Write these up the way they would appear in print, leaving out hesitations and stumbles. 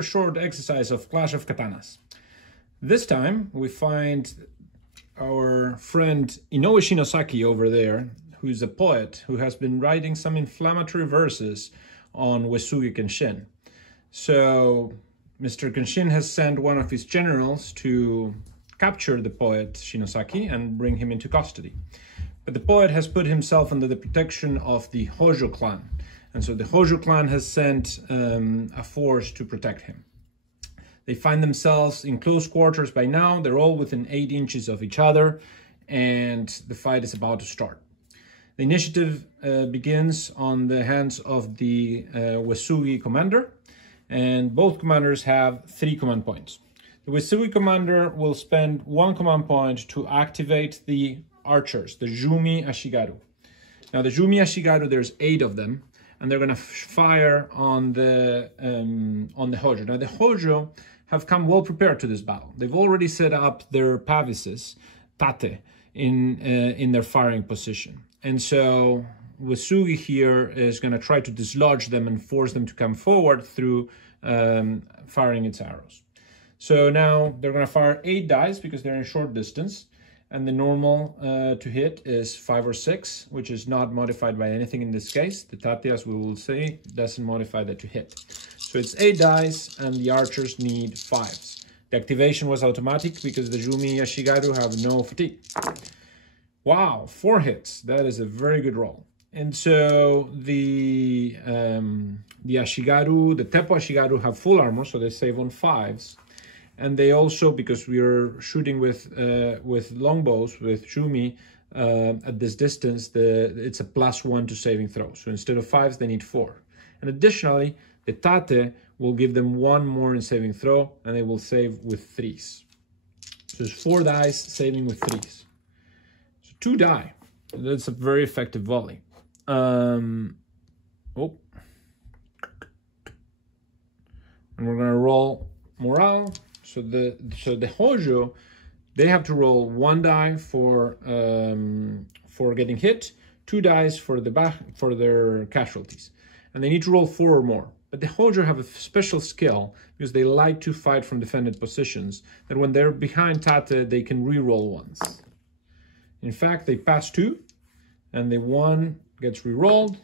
another short exercise of Clash of Katanas. This time we find our friend Inoue Shinosaki over there, who's a poet who has been writing some inflammatory verses on Uesugi Kenshin. So Mr. Kenshin has sent one of his generals to capture the poet Shinosaki and bring him into custody. But the poet has put himself under the protection of the Hojo clan. And so the Hojo clan has sent a force to protect him. They find themselves in close quarters by now. They're all within 8 inches of each other, and the fight is about to start. The initiative begins on the hands of the Uesugi commander, and both commanders have 3 command points. The Uesugi commander will spend 1 command point to activate the archers, the Jumi Ashigaru. Now the Jumi Ashigaru, there's 8 of them, and they're going to fire on the Hojo. Now the Hojo have come well prepared to this battle. They've already set up their pavises, tate, in their firing position. And so Uesugi here is going to try to dislodge them and force them to come forward through firing its arrows. So now they're going to fire 8 dice because they're in short distance. And the normal to hit is 5 or 6, which is not modified by anything in this case. The tate, as we will say, doesn't modify that to hit. So it's 8 dice, and the archers need 5s. The activation was automatic because the Jumi Ashigaru have no fatigue. Wow, 4 hits. That is a very good roll. And so the Ashigaru, the Teppo Ashigaru have full armor, so they save on 5s. And they also, because we are shooting with longbows, with Jumi, at this distance, it's a +1 to saving throw. So instead of 5s, they need 4. And additionally, the tate will give them 1 more in saving throw, and they will save with 3s. So it's 4 dice saving with 3s. So 2 die. That's a very effective volley. And we're gonna roll morale. So the Hojo, they have to roll 1 die for getting hit, 2 dice for their casualties, and they need to roll 4 or more. But the Hojo have a special skill because they like to fight from defended positions. That when they're behind tate, they can re-roll once. In fact, they pass 2, and the 1 gets re-rolled,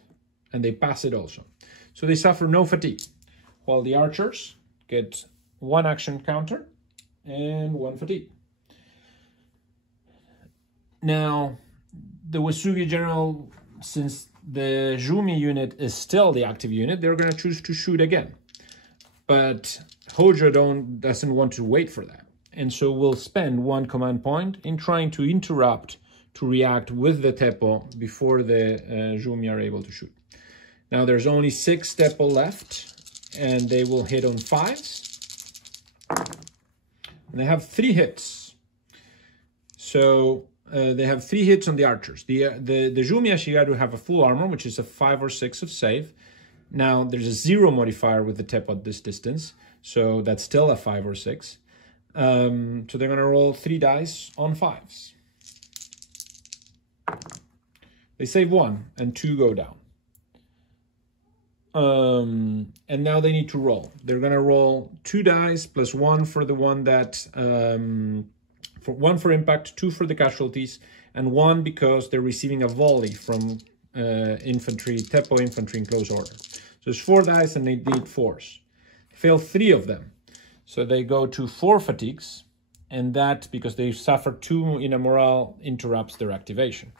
and they pass it also. So they suffer no fatigue, while the archers get 1 action counter and 1 fatigue. Now, the Uesugi general, since the Jumi unit is still the active unit, they're going to choose to shoot again. But Hojo doesn't want to wait for that. And so we'll spend 1 command point in trying to interrupt, to react with the Teppo before the Jumi are able to shoot. Now there's only 6 Teppo left, and they will hit on 5s. And they have 3 hits. So they have 3 hits on the archers. The Jumi Ashigaru have a full armor, which is a 5 or 6 of save. Now there's a 0 modifier with the Teppo at this distance, so that's still a 5 or 6. So they're going to roll 3 dice on 5s. They save 1, and 2 go down. And now they need to roll. They're going to roll 2 dice plus 1 for the one that, for 1 for impact, 2 for the casualties, and 1 because they're receiving a volley from infantry, Teppo infantry in close order. So it's 4 dice and they need 4s. Fail 3 of them. So they go to 4 fatigues, and that, because they suffer 2 in a morale, interrupts their activation.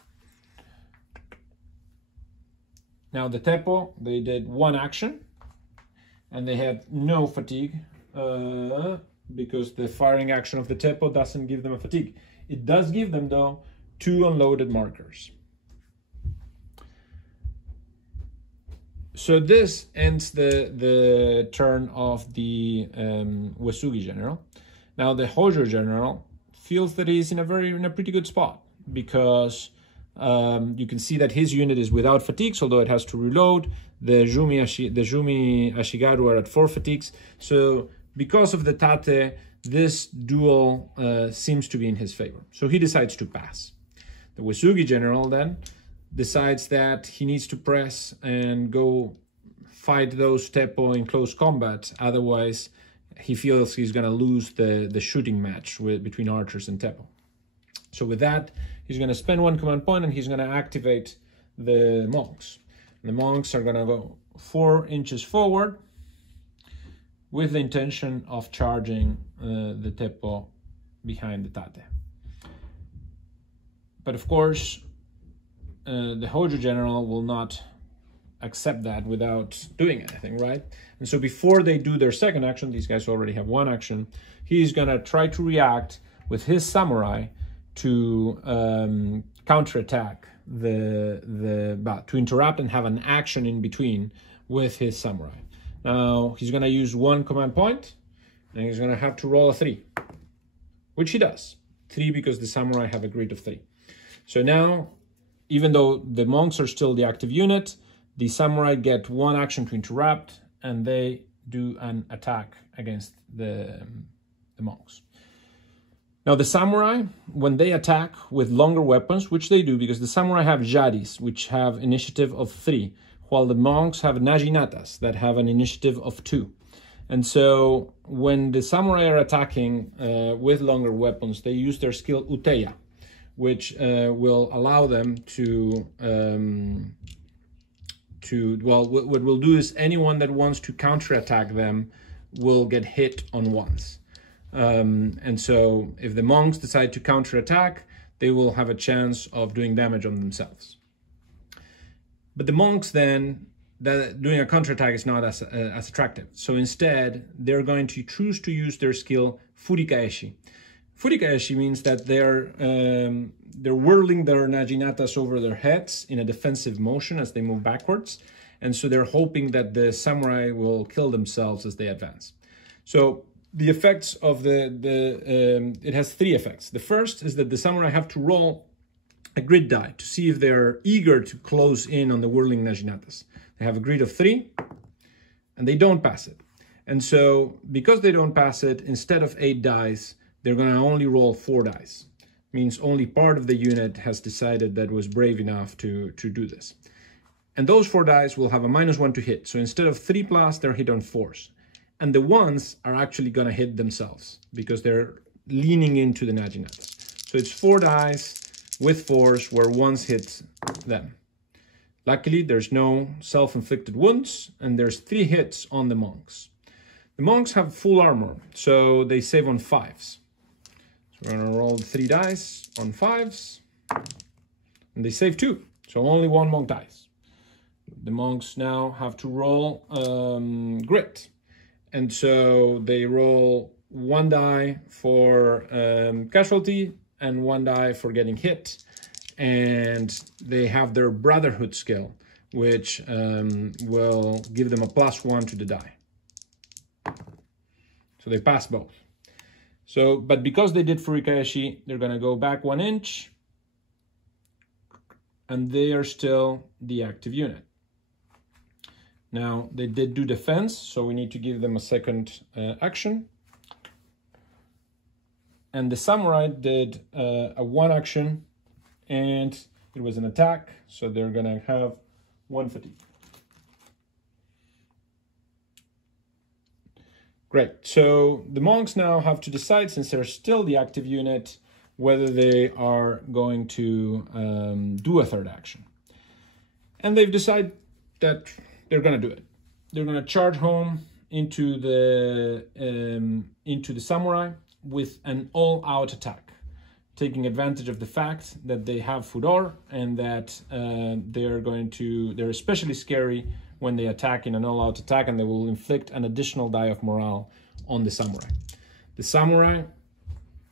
Now the Teppo, they did 1 action, and they had no fatigue, because the firing action of the Teppo doesn't give them a fatigue. It does give them, though, 2 unloaded markers. So this ends the turn of the Uesugi general. Now the Hojo general feels that he's in a pretty good spot, because you can see that his unit is without fatigues, although it has to reload. The Jumi Ashigaru are at 4 fatigues. So because of the tate, this duel seems to be in his favor. So he decides to pass. The Uesugi general then decides that he needs to press and go fight those Teppo in close combat. Otherwise, he feels he's going to lose the shooting match between archers and Teppo. So with that, he's going to spend 1 command point and he's going to activate the monks. And the monks are going to go 4 inches forward with the intention of charging the Teppo behind the Tate. But of course, the Hojo general will not accept that without doing anything, right? And so before they do their second action, these guys already have 1 action, he's gonna try to react with his samurai to counterattack to interrupt and have an action in between with his samurai. Now he's gonna use 1 command point and he's gonna have to roll a 3, which he does. 3 because the samurai have a grid of 3. So now, even though the monks are still the active unit, the samurai get 1 action to interrupt and they do an attack against the monks. Now the samurai, when they attack with longer weapons, which they do because the samurai have Yaris, which have initiative of 3, while the monks have Naginatas that have an initiative of 2. And so when the samurai are attacking with longer weapons, they use their skill Uteya, which will allow them to what we'll do is anyone that wants to counterattack them will get hit on once. And so if the monks decide to counterattack, they will have a chance of doing damage on themselves. But the monks then, doing a counterattack is not as attractive. So instead, they're going to choose to use their skill Furikaeshi. Furikaeshi means that they're whirling their Naginatas over their heads in a defensive motion as they move backwards. And so they're hoping that the samurai will kill themselves as they advance. So the effects of it has 3 effects. The first is that the samurai have to roll a grid die to see if they're eager to close in on the whirling Naginatas. They have a grid of 3 and they don't pass it. And so because they don't pass it, instead of 8 dice, they're going to only roll 4 dice. Means only part of the unit has decided that was brave enough to do this. And those 4 dice will have a -1 to hit. So instead of 3+, they're hit on 4s. And the 1s are actually going to hit themselves because they're leaning into the Naginatas. So it's 4 dice with 4s where 1s hit them. Luckily, there's no self-inflicted wounds and there's 3 hits on the monks. The monks have full armor, so they save on 5s. So we're gonna roll 3 dice on 5s, and they save 2, so only 1 monk dies. The monks now have to roll grit, and so they roll 1 die for casualty and 1 die for getting hit, and they have their brotherhood skill, which will give them a +1 to the die. So they pass both. So, but because they did Furikaeshi, they're going to go back 1 inch. And they are still the active unit. Now, they did do defense, so we need to give them a second action. And the samurai did a 1 action, and it was an attack, so they're going to have 1 fatigue. Great, so the monks now have to decide, since they're still the active unit, whether they are going to do a third action. And they've decided that they're going to do it. They're going to charge home into the samurai with an all-out attack, taking advantage of the fact that they have furor and that they're especially scary when they attack in an all-out attack, and they will inflict an additional die of morale on the samurai. The samurai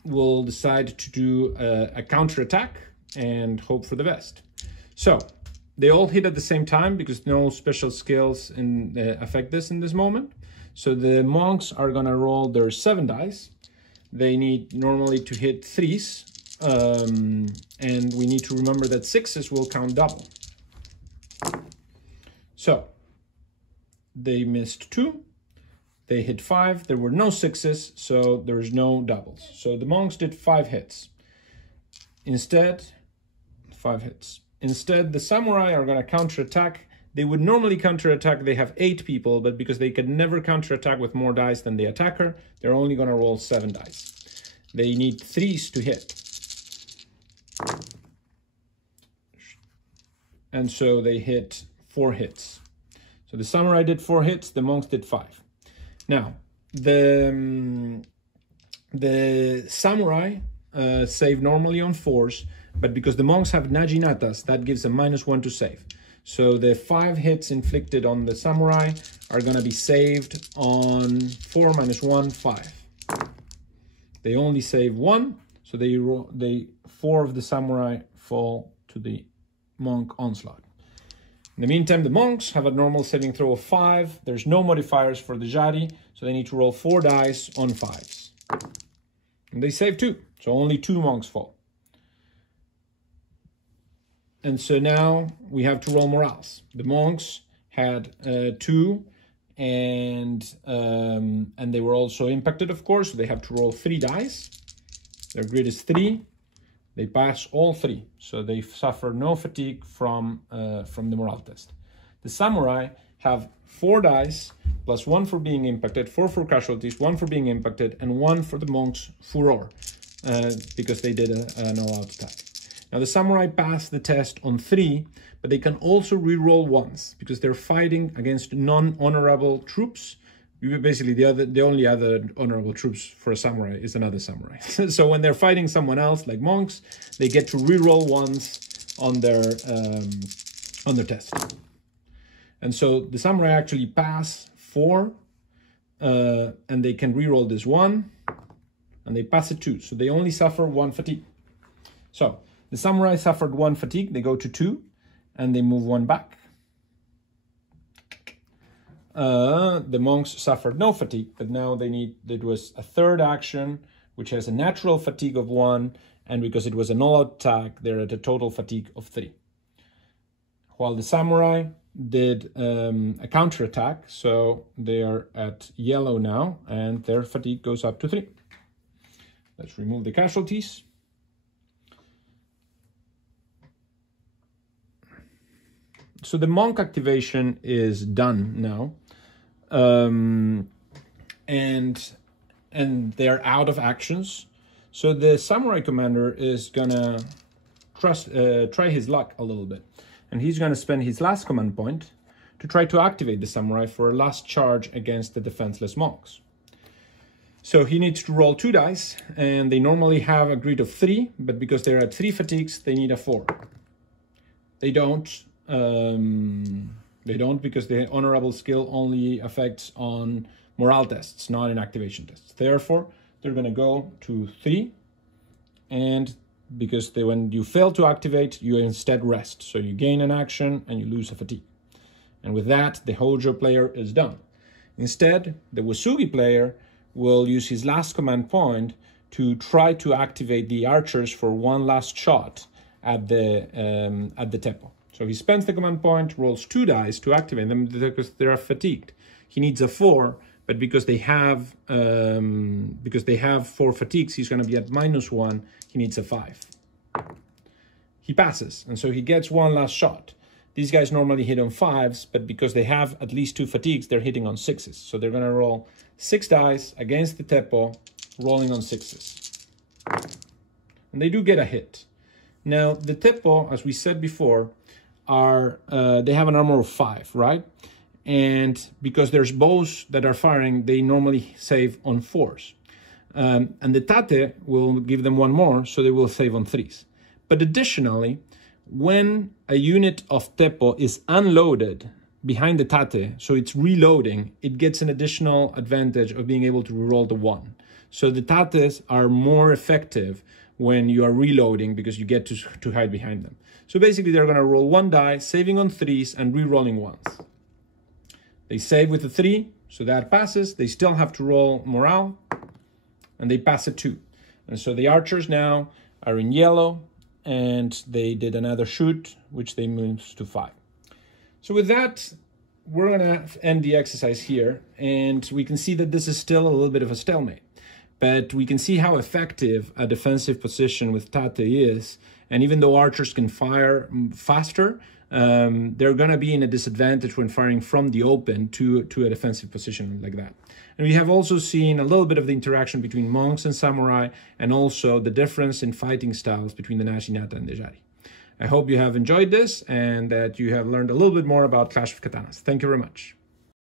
will decide to do a counter-attack and hope for the best. So they all hit at the same time because no special skills affect this in this moment. So the monks are going to roll their 7 dice. They need normally to hit 3s, and we need to remember that 6s will count double. So they missed 2, they hit 5, there were no 6s, so there's no doubles. So the monks did 5 hits. Instead, 5 hits. Instead, the samurai are going to counterattack They would normally counterattack. They have 8 people, but because they can never counterattack with more dice than the attacker, they're only going to roll 7 dice. They need 3s to hit. And so they hit 4 hits. So the samurai did 4 hits, the monks did 5. Now, the samurai save normally on 4s, but because the monks have Naginatas, that gives them -1 to save. So the 5 hits inflicted on the samurai are going to be saved on 4 - 1, 5. They only save 1, so 4 of the samurai fall to the monk onslaught. In the meantime, the monks have a normal saving throw of 5. There's no modifiers for the Yari, so they need to roll 4 dice on 5s. And they save 2, so only 2 monks fall. And so now we have to roll morals. The monks had 2, and they were also impacted, of course, so they have to roll 3 dice. Their grid is 3. They pass all 3, so they suffer no fatigue from the morale test. The samurai have 4 dice, plus 1 for being impacted, 4 for casualties, 1 for being impacted, and 1 for the monk's furor, because they did an all-out attack. Now the samurai pass the test on 3, but they can also re-roll once, because they're fighting against non-honorable troops. Basically, the only other honorable troops for a samurai is another samurai. So when they're fighting someone else, like monks, they get to re-roll once on their test. And so the samurai actually pass 4, and they can re-roll this 1, and they pass it 2. So they only suffer 1 fatigue. So the samurai suffered 1 fatigue. They go to 2, and they move 1 back. The monks suffered no fatigue, but now it was a 3rd action, which has a natural fatigue of 1, and because it was an all-out attack, they're at a total fatigue of 3. While the samurai did a counterattack, so they are at yellow now, and their fatigue goes up to 3. Let's remove the casualties. So the monk activation is done now. And they're out of actions. So the samurai commander is gonna try his luck a little bit. And he's gonna spend his last command point to try to activate the samurai for a last charge against the defenseless monks. So he needs to roll 2 dice, and they normally have a grid of 3, but because they're at 3 fatigues, they need a 4. They don't because the honorable skill only affects on morale tests, not in activation tests. Therefore, they're going to go to 3, and because when you fail to activate, you instead rest. So you gain an action and you lose a fatigue. And with that, the Hojo player is done. Instead, the Uesugi player will use his last command point to try to activate the archers for 1 last shot at the Teppo. So he spends the command point, rolls 2 dice to activate them because they are fatigued. He needs a 4, but because they have 4 fatigues, he's going to be at -1. He needs a 5. He passes, and so he gets 1 last shot. These guys normally hit on 5s, but because they have at least 2 fatigues, they're hitting on 6s. So they're going to roll 6 dice against the Teppo, rolling on 6s. And they do get a hit. Now, the Teppo, as we said before, they have an armor of 5, right? And because there's bows that are firing, they normally save on 4s. And the Tate will give them 1 more, so they will save on 3s. But additionally, when a unit of Teppo is unloaded behind the Tate, so it's reloading, it gets an additional advantage of being able to reroll the 1. So the Tates are more effective when you are reloading because you get to hide behind them. So basically they're going to roll 1 die, saving on 3s and re-rolling 1s. They save with a 3, so that passes. They still have to roll morale, and they pass a 2. And so the archers now are in yellow, and they did another shoot, which they moved to 5. So with that, we're going to end the exercise here, and we can see that this is still a little bit of a stalemate. But we can see how effective a defensive position with Tate is. And even though archers can fire faster, they're going to be in a disadvantage when firing from the open to a defensive position like that. And we have also seen a little bit of the interaction between monks and samurai, and also the difference in fighting styles between the Naginata and the Yari. I hope you have enjoyed this and that you have learned a little bit more about Clash of Katanas. Thank you very much.